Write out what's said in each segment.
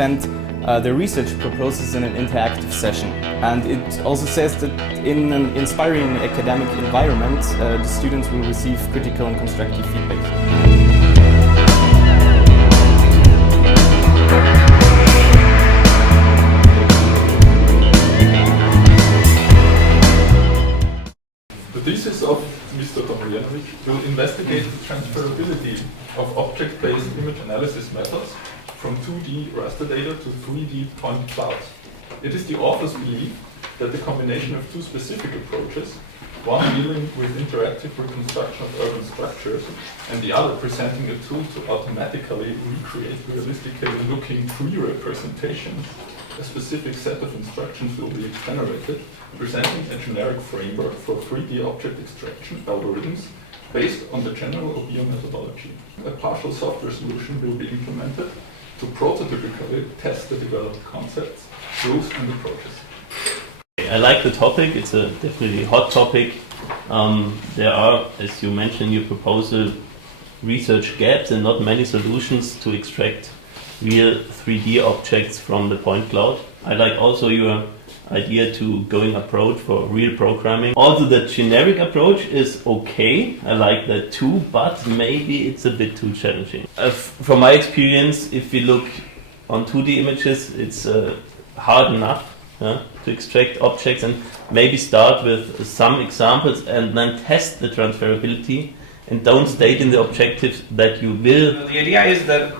defend their research proposals in an interactive session. And it also says that in an inspiring academic environment, the students will receive critical and constructive feedback. The thesis of Mr. Tomljenović will investigate the transferability of object-based image analysis methods from 2D raster data to 3D point clouds. It is the author's belief that the combination of two specific approaches, one dealing with interactive reconstruction of urban structures and the other presenting a tool to automatically recreate realistically looking tree representations, a specific set of instructions will be generated, presenting a generic framework for 3D object extraction algorithms based on the general OBIO methodology. A partial software solution will be implemented to prototypically test the developed concepts, rules and approaches. I like the topic, it's a definitely hot topic. There are, as you mentioned in your proposal, research gaps and not many solutions to extract real 3D objects from the point cloud. I like also your idea to going approach for real programming. Also the generic approach is okay, I like that too, but maybe it's a bit too challenging. From my experience, if we look on 2D images, it's hard enough to extract objects, and maybe start with some examples and then test the transferability and don't state in the objectives that you will. The idea is that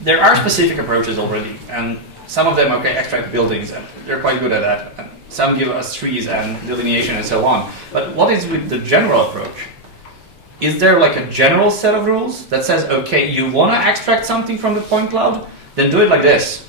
there are specific approaches already, and some of them extract buildings, and they're quite good at that. And some give us trees and delineation and so on. But what is with the general approach? Is there like a general set of rules that says, okay, you want to extract something from the point cloud? Then do it like this.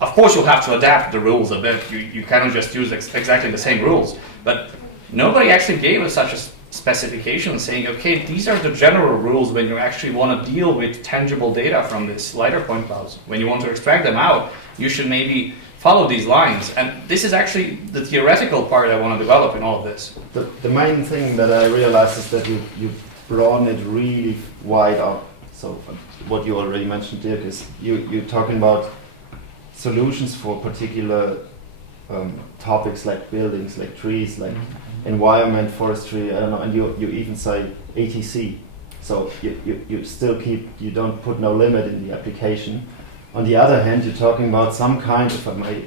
Of course, you'll have to adapt the rules a bit. You cannot just use exactly the same rules. But nobody actually gave us such a specification saying, okay, these are the general rules when you actually want to deal with tangible data from this lighter point clouds. When you want to extract them out, you should maybe follow these lines. And this is actually the theoretical part I want to develop in all of this. The main thing that I realized is that you broaden it really wide up. So what you already mentioned, Dirk, is you're talking about solutions for particular topics like buildings, like trees, like environment, forestry, I don't know, and you even say ATC. So you still you don't put no limit in the application. On the other hand, you're talking about some kind of, I may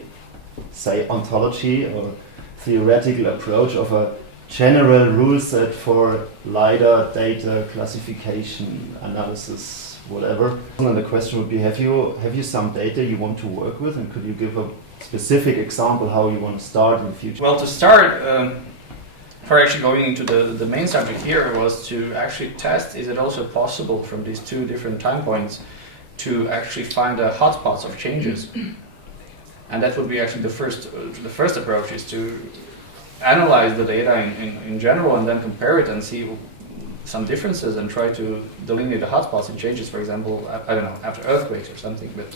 say, ontology or theoretical approach of a general rule set for LiDAR data classification, analysis, whatever. And the question would be, have you some data you want to work with, and could you give a specific example how you want to start in the future? Well, to start, for actually going into the main subject here was to actually test, is it also possible from these two different time points to actually find the hotspots of changes. And that would be actually the first approach, is to analyze the data in general and then compare it and see some differences and try to delineate the hotspots and changes, for example, I don't know, after earthquakes or something. But